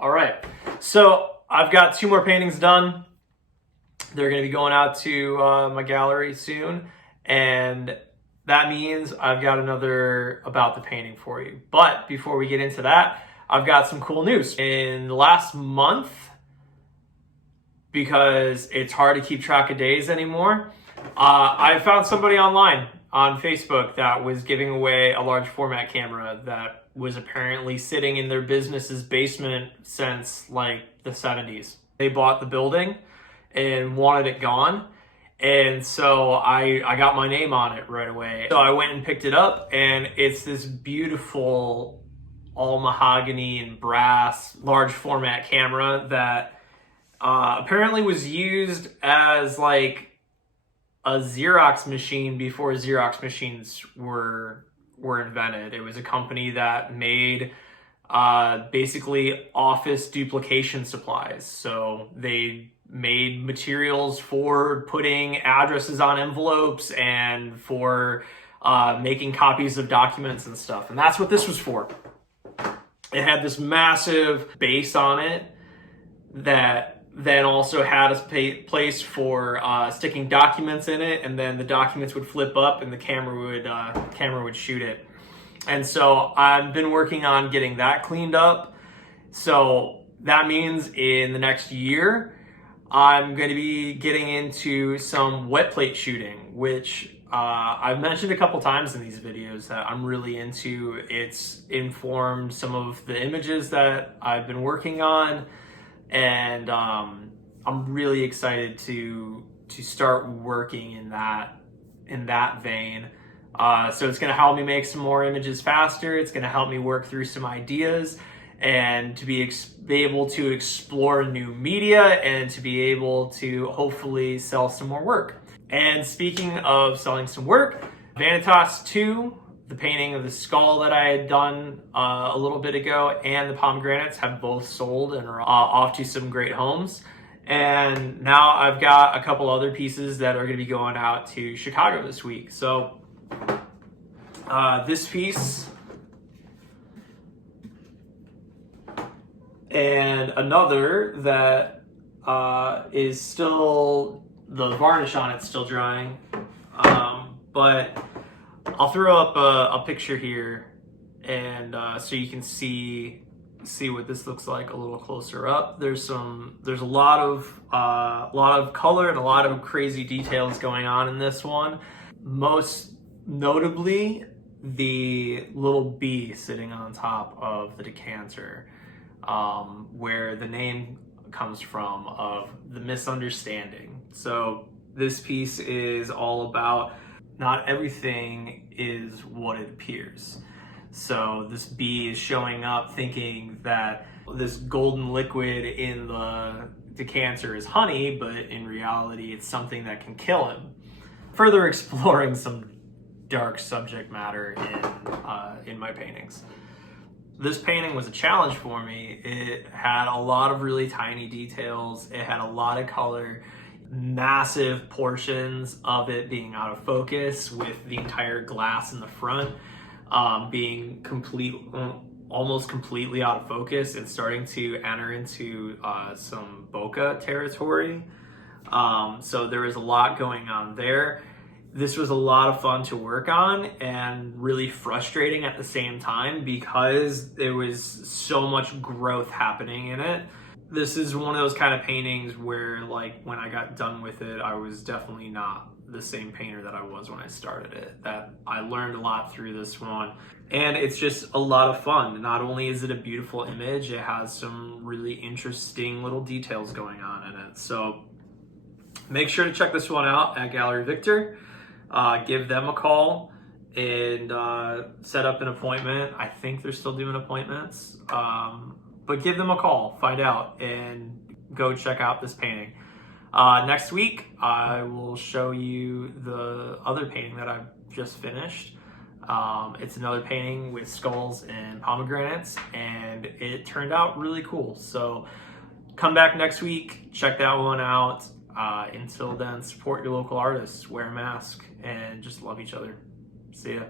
All right, so I've got 2 more paintings done. They're going to be going out to my gallery soon, and that means I've got another about the painting for you. But before we get into that, I've got some cool news. In the last month, because it's hard to keep track of days anymore, I found somebody online on Facebook that was giving away a large format camera that was apparently sitting in their business's basement since like the 70s. They bought the building and wanted it gone. And so I got my name on it right away. So I went and picked it up, and it's this beautiful all mahogany and brass large format camera that apparently was used as like a Xerox machine before Xerox machines were invented. It was a company that made basically office duplication supplies. So they made materials for putting addresses on envelopes and for making copies of documents and stuff. And that's what this was for. It had this massive base on it that then also had a place for sticking documents in it, and then the documents would flip up and the camera would shoot it. And so I've been working on getting that cleaned up. So that means in the next year, I'm going to be getting into some wet plate shooting, which I've mentioned a couple times in these videos that I'm really into. It's informed some of the images that I've been working on, and I'm really excited to start working in that vein. So it's going to help me make some more images faster. It's going to help me work through some ideas, and to be able to explore new media, and to be able to hopefully sell some more work. And speaking of selling some work, Vanitas 2, the painting of the skull that I had done a little bit ago, and the pomegranates have both sold and are off to some great homes. And now I've got a couple other pieces that are going to be going out to Chicago this week. So this piece and another that is still, the varnish on it's still drying, but I'll throw up a picture here, and so you can see what this looks like a little closer up. There's a lot of color and a lot of crazy details going on in this one. Most notably, the little bee sitting on top of the decanter, where the name comes from of the Misunderstanding. So this piece is all about not everything is what it appears. So this bee is showing up thinking that this golden liquid in the decanter is honey, but in reality it's something that can kill him. Further exploring some dark subject matter in my paintings. This painting was a challenge for me. It had a lot of really tiny details. It had a lot of color, massive portions of it being out of focus, with the entire glass in the front being almost completely out of focus and starting to enter into some bokeh territory. So there was a lot going on there. This was a lot of fun to work on, and really frustrating at the same time because there was so much growth happening in it. This is one of those kind of paintings where, like, when I got done with it, I was definitely not the same painter that I was when I started it. That I learned a lot through this one, and it's just a lot of fun. Not only is it a beautiful image, it has some really interesting little details going on in it. So make sure to check this one out at Gallery Victor. Give them a call and set up an appointment. I think they're still doing appointments, but give them a call, find out, and go check out this painting. Next week, I will show you the other painting that I've just finished. It's another painting with skulls and pomegranates, and it turned out really cool. So come back next week, check that one out. Until then, support your local artists, wear a mask, and just love each other. See ya.